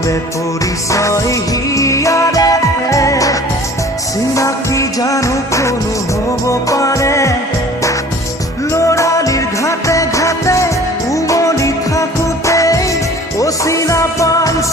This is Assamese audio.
নহ'লে পৰিচয় হিয়াৰে চিনাকি জানো কোনো হ'ব পাৰে ল'ৰালিৰ ঘাটে ঘাটে উমলি থাকোঁতেই অচিনা পাঞ্চ